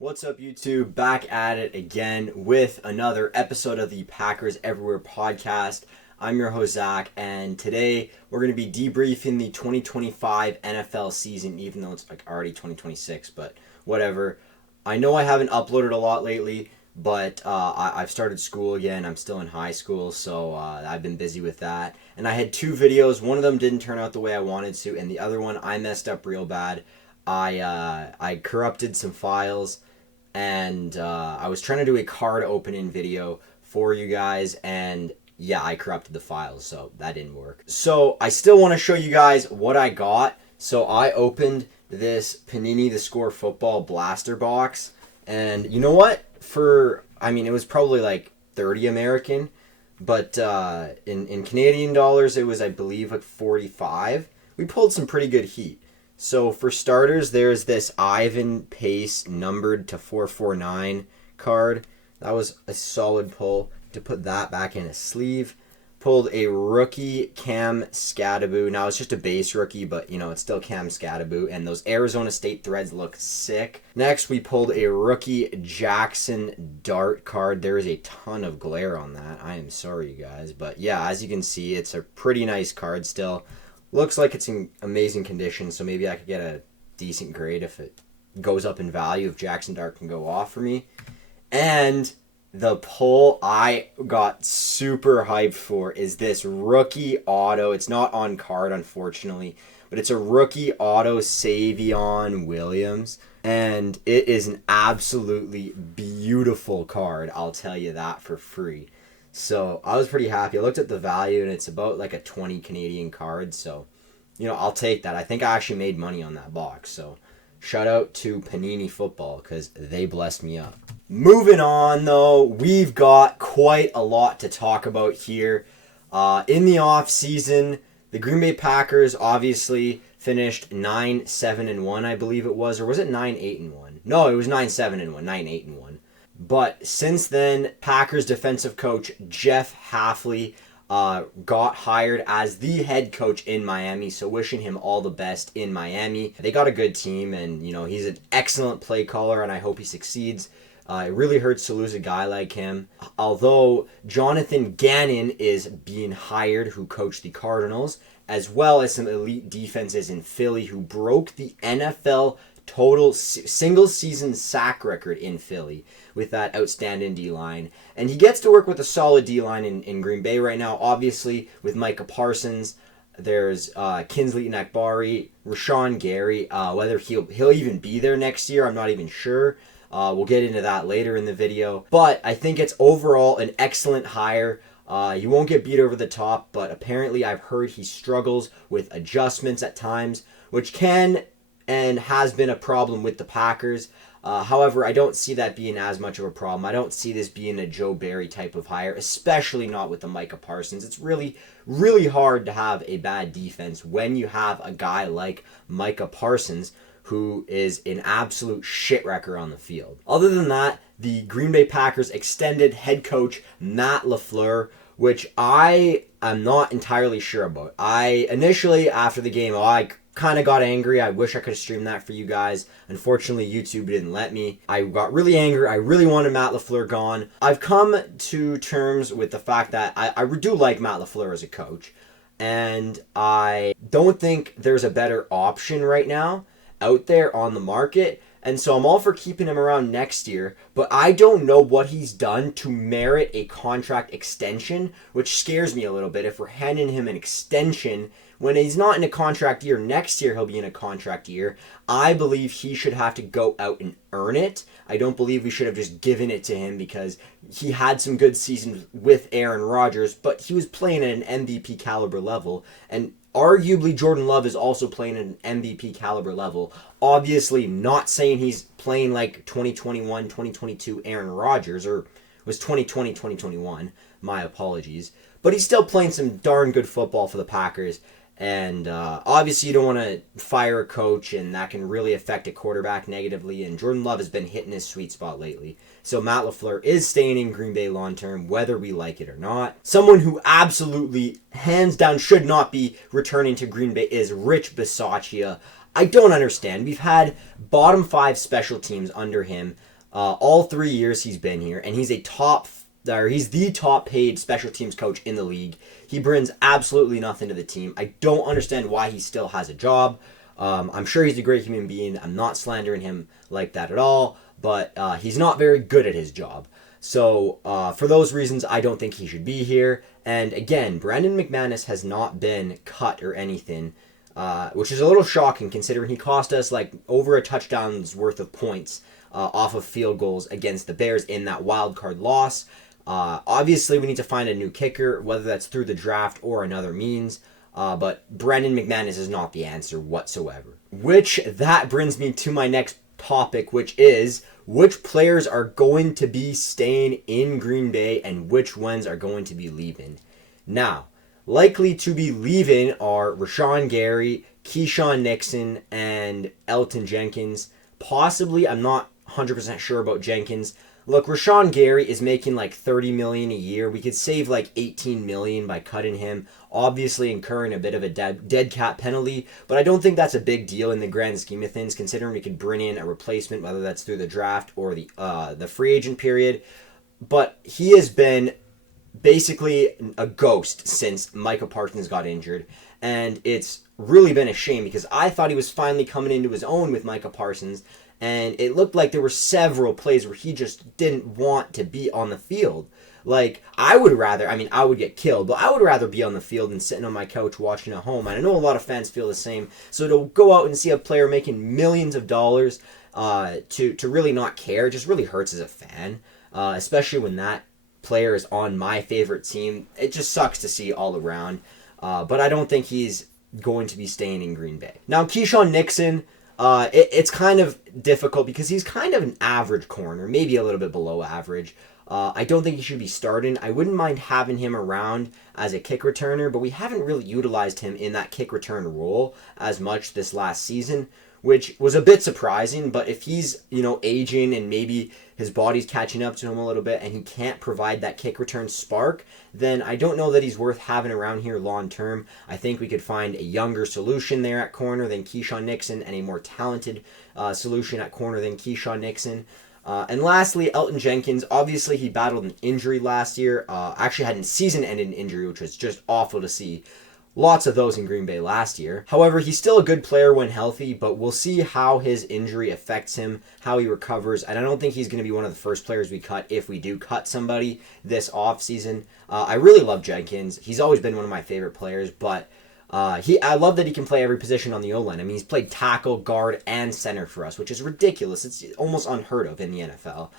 What's up, YouTube? Back at it again with another episode of the Packers Everywhere podcast. I'm your host, Zach, and today we're going to be debriefing the 2025 NFL season, even though it's like already 2026, but whatever. I know I haven't uploaded a lot lately, but I've started school again. I'm still in high school, so I've been busy with that. And I had two videos. One of them didn't turn out the way I wanted to, and the other one I messed up real bad. I corrupted some files, and I was trying to do a card opening video for you guys, and yeah, I corrupted the files, so that didn't work. So I still want to show you guys what I got. So I opened this Panini The Score Football Blaster box, and you know what? It was probably like 30 American, but in Canadian dollars, it was, I believe, like 45. We pulled some pretty good heat. So for starters, there's this Ivan Pace numbered to 449 card. That was a solid pull to put that back in a sleeve. Pulled a rookie Cam Scadaboo. Now it's just a base rookie, but it's still Cam Scadaboo. And those Arizona State threads look sick. Next, we pulled a rookie Jackson Dart card. There is a ton of glare on that. I am sorry, you guys. But yeah, as you can see, it's a pretty nice card still. Looks like it's in amazing condition, so maybe I could get a decent grade if it goes up in value, if Jackson Dart can go off for me. And the pull I got super hyped for is this rookie auto. It's not on card, unfortunately, but it's a rookie auto Savion Williams. And it is an absolutely beautiful card, I'll tell you that for free. So I was pretty happy. I looked at the value, and it's about like a 20 Canadian card. So, I'll take that. I think I actually made money on that box. So shout out to Panini Football because they blessed me up. Moving on, though, we've got quite a lot to talk about here. In the offseason, the Green Bay Packers obviously finished 9-7-1, I believe it was. Or was it 9-8-1? No, it was 9-7-1, 9-8-1. But since then, Packers defensive coach Jeff Hafley got hired as the head coach in Miami, so wishing him all the best in Miami. They got a good team, and he's an excellent play caller, and I hope he succeeds. It really hurts to lose a guy like him. Although Jonathan Gannon is being hired, who coached the Cardinals, as well as some elite defenses in Philly who broke the NFL total single season sack record in Philly with that outstanding D-line. And he gets to work with a solid D-line in Green Bay right now. Obviously, with Micah Parsons, there's Kinsley Nakbari, Rashawn Gary. Whether he'll even be there next year, I'm not even sure. We'll get into that later in the video. But I think it's overall an excellent hire. You won't get beat over the top, but apparently I've heard he struggles with adjustments at times, which can and has been a problem with the Packers. However, I don't see that being as much of a problem. I don't see this being a Joe Barry type of hire, especially not with the Micah Parsons. It's really, really hard to have a bad defense when you have a guy like Micah Parsons, who is an absolute shit wrecker on the field. Other than that, the Green Bay Packers extended head coach Matt LaFleur, which I am not entirely sure about. I initially, after the game, I kind of got angry. I wish I could have streamed that for you guys. Unfortunately, YouTube didn't let me. I got really angry. I really wanted Matt LaFleur gone. I've come to terms with the fact that I do like Matt LaFleur as a coach, and I don't think there's a better option right now out there on the market. And so I'm all for keeping him around next year, but I don't know what he's done to merit a contract extension, which scares me a little bit. If we're handing him an extension when he's not in a contract year, next year he'll be in a contract year, I believe he should have to go out and earn it. I don't believe we should have just given it to him because he had some good seasons with Aaron Rodgers, but he was playing at an MVP caliber level, and arguably Jordan Love is also playing at an MVP caliber level. Obviously not saying he's playing like 2021, 2022 Aaron Rodgers, or was 2020, 2021, my apologies. But he's still playing some darn good football for the Packers. And obviously you don't want to fire a coach, and that can really affect a quarterback negatively. And Jordan Love has been hitting his sweet spot lately. So Matt LaFleur is staying in Green Bay long term, whether we like it or not. Someone who absolutely, hands down, should not be returning to Green Bay is Rich Bisaccia. I don't understand. We've had bottom 5 special teams under him. all 3 years he's been here, and he's the top paid special teams coach in the league. He brings absolutely nothing to the team. I don't understand why he still has a job. I'm sure he's a great human being. I'm not slandering him like that at all, but he's not very good at his job. So for those reasons, I don't think he should be here. And again, Brandon McManus has not been cut or anything, which is a little shocking considering he cost us like over a touchdown's worth of points off of field goals against the Bears in that wild card loss. Obviously, we need to find a new kicker, whether that's through the draft or another means. But Brandon McManus is not the answer whatsoever. Which that brings me to my next topic, which is which players are going to be staying in Green Bay and which ones are going to be leaving. Now, likely to be leaving are Rashawn Gary, Keyshawn Nixon, and Elton Jenkins. Possibly, I'm not 100% sure about Jenkins. Look, Rashawn Gary is making like $30 million a year. We could save like $18 million by cutting him, obviously incurring a bit of a dead cap penalty, but I don't think that's a big deal in the grand scheme of things, considering we could bring in a replacement, whether that's through the draft or the free agent period. But he has been basically a ghost since Micah Parsons got injured, and it's really been a shame because I thought he was finally coming into his own with Micah Parsons, and it looked like there were several plays where he just didn't want to be on the field. Like, I would get killed, but I would rather be on the field than sitting on my couch watching at home. And I know a lot of fans feel the same. So to go out and see a player making millions of dollars to really not care just really hurts as a fan, especially when that player is on my favorite team. It just sucks to see all around. But I don't think he's going to be staying in Green Bay. Now, Keyshawn Nixon, it's kind of difficult because he's kind of an average corner, maybe a little bit below average. I don't think he should be starting. I wouldn't mind having him around as a kick returner, but we haven't really utilized him in that kick return role as much this last season, which was a bit surprising. But if he's, aging and maybe his body's catching up to him a little bit and he can't provide that kick return spark, then I don't know that he's worth having around here long term. I think we could find a younger solution there at corner than Keyshawn Nixon and a more talented solution at corner than Keyshawn Nixon. And lastly, Elton Jenkins. Obviously, he battled an injury last year. Actually had a season-ending injury, which was just awful to see. Lots of those in Green Bay last year. However, he's still a good player when healthy, but we'll see how his injury affects him, how he recovers. And I don't think he's going to be one of the first players we cut if we do cut somebody this offseason. I really love Jenkins. He's always been one of my favorite players, but I love that he can play every position on the O-line. I mean, he's played tackle, guard, and center for us, which is ridiculous. It's almost unheard of in the NFL.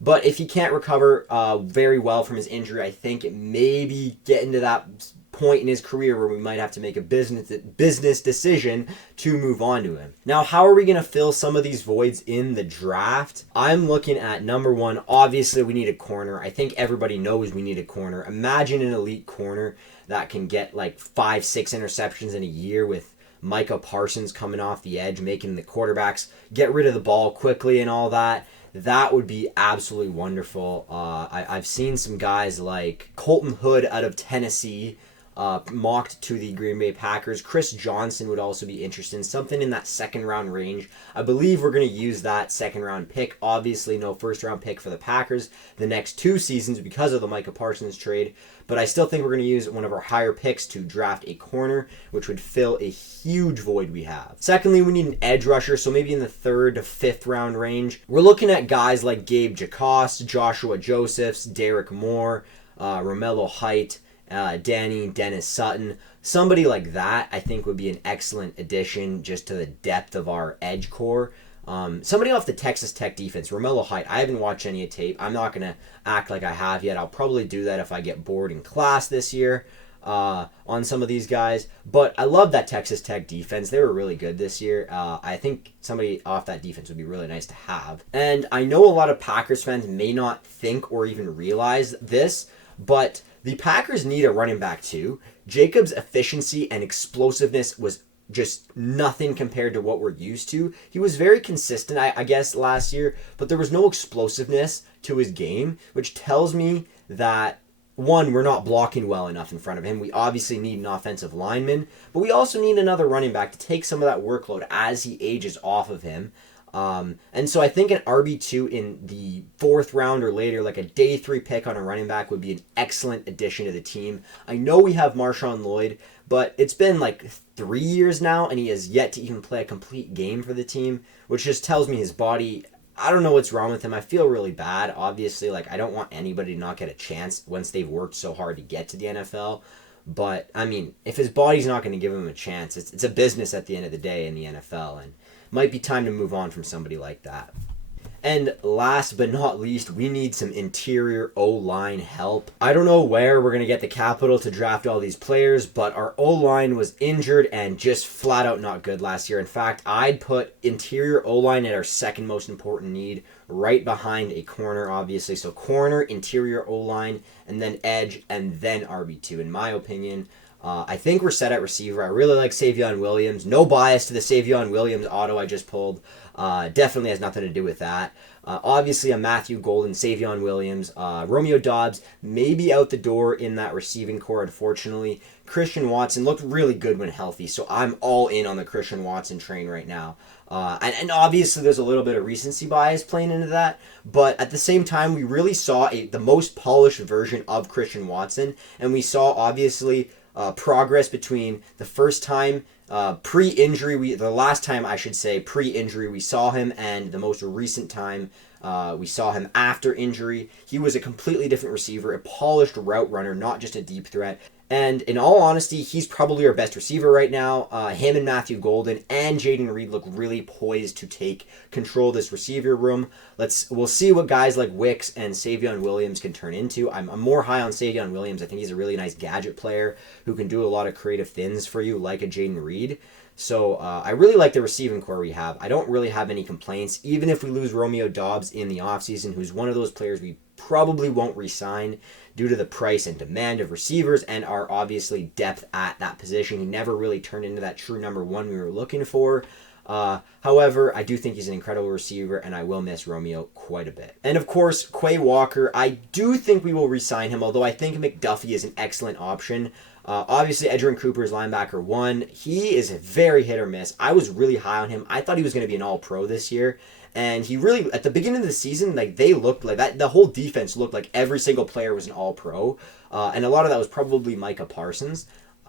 But if he can't recover very well from his injury, I think it maybe get into that point in his career where we might have to make a business decision to move on to him. Now, how are we going to fill some of these voids in the draft? I'm looking at number one. Obviously, we need a corner. I think everybody knows we need a corner. Imagine an elite corner that can get like 5-6 interceptions in a year with Micah Parsons coming off the edge, making the quarterbacks get rid of the ball quickly and all that. That would be absolutely wonderful. I've seen some guys like Colton Hood out of Tennessee mocked to the Green Bay Packers. Chris Johnson would also be interesting. Something in that second round range. I believe we're going to use that second round pick. Obviously, no first round pick for the Packers the next 2 seasons because of the Micah Parsons trade. But I still think we're going to use one of our higher picks to draft a corner, which would fill a huge void we have. Secondly, we need an edge rusher, so maybe in the 3rd to 5th round range. We're looking at guys like Gabe Jacos, Joshua Josephs, Derek Moore, Romello Height, Dennis Sutton. Somebody like that I think would be an excellent addition just to the depth of our edge core. Somebody off the Texas Tech defense, Romello Height. I haven't watched any tape. I'm not going to act like I have yet. I'll probably do that if I get bored in class this year on some of these guys. But I love that Texas Tech defense. They were really good this year. I think somebody off that defense would be really nice to have. And I know a lot of Packers fans may not think or even realize this, but the Packers need a running back too. Jacobs' efficiency and explosiveness was just nothing compared to what we're used to. He was very consistent, I guess, last year, but there was no explosiveness to his game, which tells me that, one, we're not blocking well enough in front of him. We obviously need an offensive lineman, but we also need another running back to take some of that workload as he ages off of him. And so I think an RB2 in the 4th round or later, like a day 3 pick on a running back, would be an excellent addition to the team. I know we have Marshawn Lloyd, but it's been like 3 years now, and he has yet to even play a complete game for the team, which just tells me his body. I don't know what's wrong with him. I feel really bad. Obviously, like, I don't want anybody to not get a chance once they've worked so hard to get to the NFL. But, I mean, if his body's not going to give him a chance, it's a business at the end of the day in the NFL, and might be time to move on from somebody like that. And last but not least, we need some interior O-line help. I don't know where we're going to get the capital to draft all these players, but our O-line was injured and just flat out not good last year. In fact, I'd put interior O-line at our second most important need, right behind a corner, obviously. So corner, interior O-line, and then edge, and then RB2, in my opinion. I think we're set at receiver. I really like Savion Williams. No bias to the Savion Williams auto I just pulled. Definitely has nothing to do with that. Obviously, a Matthew Golden, Savion Williams, Romeo Doubs, maybe out the door in that receiving core, unfortunately. Christian Watson looked really good when healthy, so I'm all in on the Christian Watson train right now. And obviously, there's a little bit of recency bias playing into that, but at the same time, we really saw the most polished version of Christian Watson, and we saw, obviously, progress between the first time pre-injury, the last time I should say pre-injury we saw him, and the most recent time we saw him after injury. He was a completely different receiver, a polished route runner, not just a deep threat. And in all honesty, he's probably our best receiver right now. Him and Matthew Golden and Jaden Reed look really poised to take control of this receiver room. We'll see what guys like Wicks and Savion Williams can turn into. I'm more high on Savion Williams. I think he's a really nice gadget player who can do a lot of creative things for you, like a Jaden Reed. So I really like the receiving core we have. I don't really have any complaints, even if we lose Romeo Doubs in the offseason, who's one of those players we probably won't re-sign due to the price and demand of receivers and our obviously depth at that position. He never really turned into that true number one we were looking for. However, I do think he's an incredible receiver, and I will miss Romeo quite a bit. And of course, Quay Walker, I do think we will re-sign him, although I think McDuffie is an excellent option. Obviously, Edgerrin Cooper is linebacker 1. He is a very hit or miss. I was really high on him. I thought he was going to be an all-pro this year. And he really, at the beginning of the season, like, they looked like that. The whole defense looked like every single player was an all-pro. And a lot of that was probably Micah Parsons.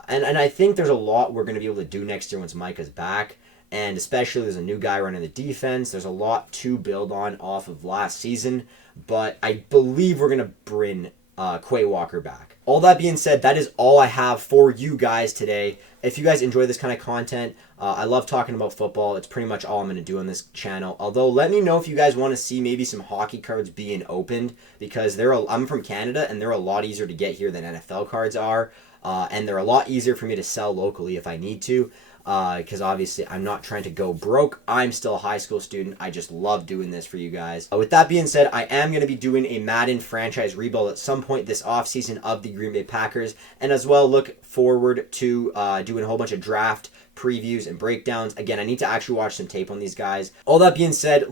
And I think there's a lot we're going to be able to do next year once Micah's back. And especially there's a new guy running the defense. There's a lot to build on off of last season. But I believe we're going to bring Quay Walker back. All that being said, that is all I have for you guys today. If you guys enjoy this kind of content, I love talking about football. It's pretty much all I'm going to do on this channel. Although, let me know if you guys want to see maybe some hockey cards being opened, because I'm from Canada, and they're a lot easier to get here than NFL cards are. And they're a lot easier for me to sell locally if I need to. Because obviously I'm not trying to go broke. I'm still a high school student. I just love doing this for you guys. With that being said, I am going to be doing a Madden franchise rebuild at some point this offseason of the Green Bay Packers, and as well look forward to doing a whole bunch of draft previews and breakdowns. Again, I need to actually watch some tape on these guys. All that being said,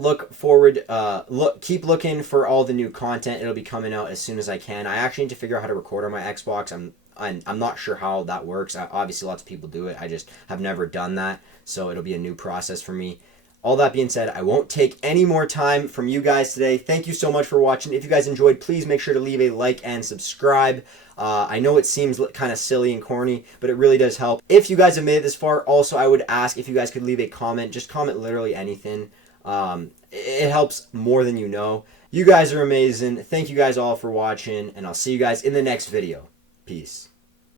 keep looking for all the new content. It'll be coming out as soon as I can. I actually need to figure out how to record on my Xbox. I'm not sure how that works. Obviously, lots of people do it. I just have never done that, so it'll be a new process for me. All that being said, I won't take any more time from you guys today. Thank you so much for watching. If you guys enjoyed, please make sure to leave a like and subscribe. I know it seems kind of silly and corny, but it really does help. If you guys have made it this far, also, I would ask if you guys could leave a comment. Just comment literally anything. It helps more than you know. You guys are amazing. Thank you guys all for watching, and I'll see you guys in the next video. Peace.